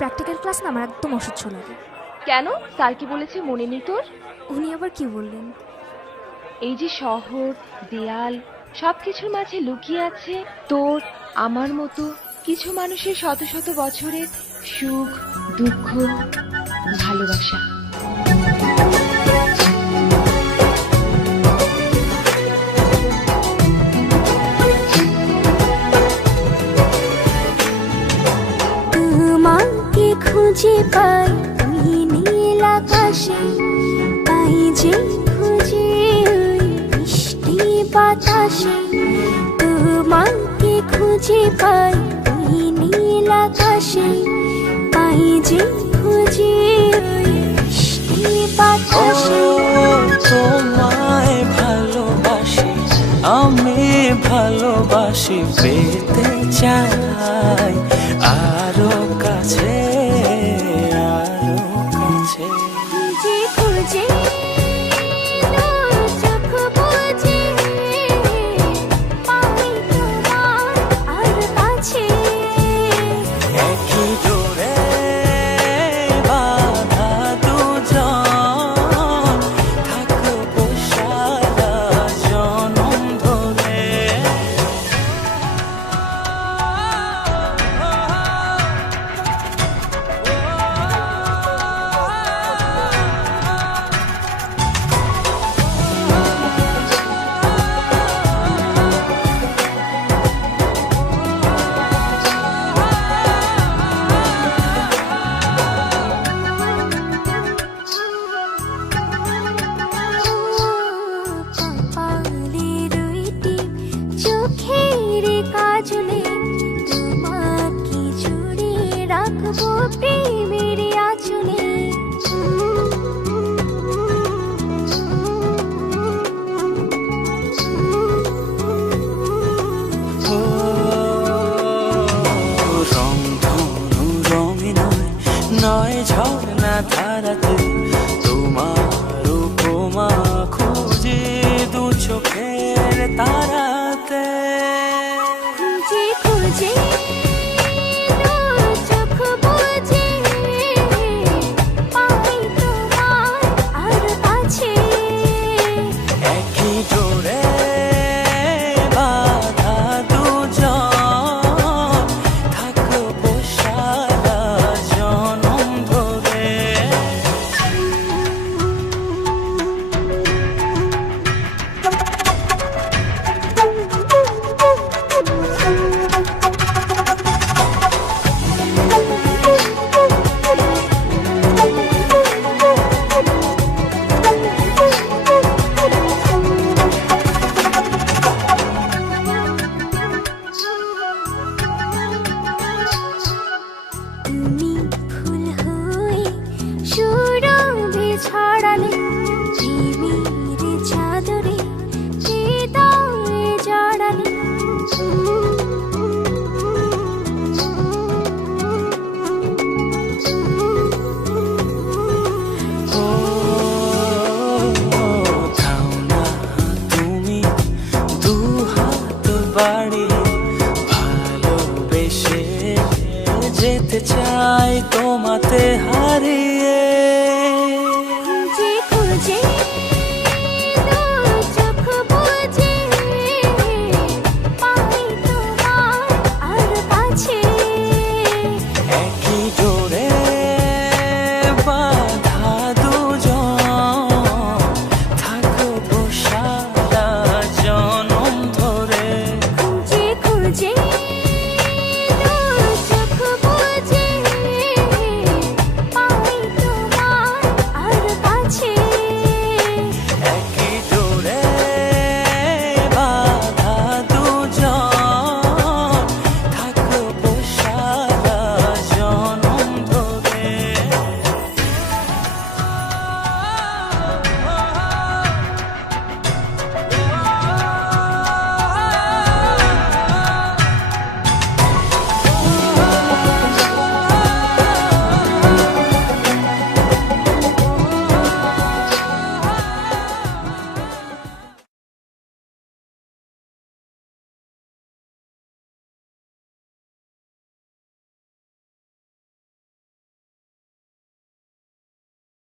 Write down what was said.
Practical class না আমার একদম অসহ্য লাগে। কেন? স্যার কি বলেছে মনে নেই তোর? উনি আবার কি বললেন? এই যে শহর, দেয়াল, সবকিছুর মাঝে লুকিয়ে আছে তোর আমার মতো কিছু মানুষের শত শত বছরের সুখ, দুঃখ, ভালোবাসা। তোমাকে খুঁজে পাই ওই নীল আকাশে, পাই যে খুঁজে ওই মিষ্টি বাতাসে। তোমাকে খুঁজে পাই ওই নীল আকাশে, পাই যে খুঁজে ওই মিষ্টি বাতাসে। তোমায় ভালোবাসি, আমি ভালোবাসি, পেতে চাই আরো কাছে, আরো কাছে। খুঁজে খুঁজে তোর চোখ বুজে, পাই তোমার আর কাছে। একই ডোরে বাঁধা দুজন, থাকবো সারা জনম ধরে। কপালের দুইটি চোখের কাজলে, তোমাকে জুড়ে রাখবো প্রেমের আঁচলে। রংধনু রঙে নয়, নয় ঝর্ণা ধারাতে, তোমার উপমা খুঁজে দু চোখের তারাতে। খুঁজে খুঁজে তোর চোখ বুজে, পাই তোমার আর কাছে। একই ডোরে বাঁধা দুজন, থাকবো সারা জনম ধরে। তুমি ফুল হয়ে সুরভি ছড়ালে, প্রেমের চাদরে হৃদয়ে জড়ালে। ও থাও না তুমি দু হাত বাড়িয়ে, ভালোবেসে যেতে চাই তোমাতে হারিয়ে।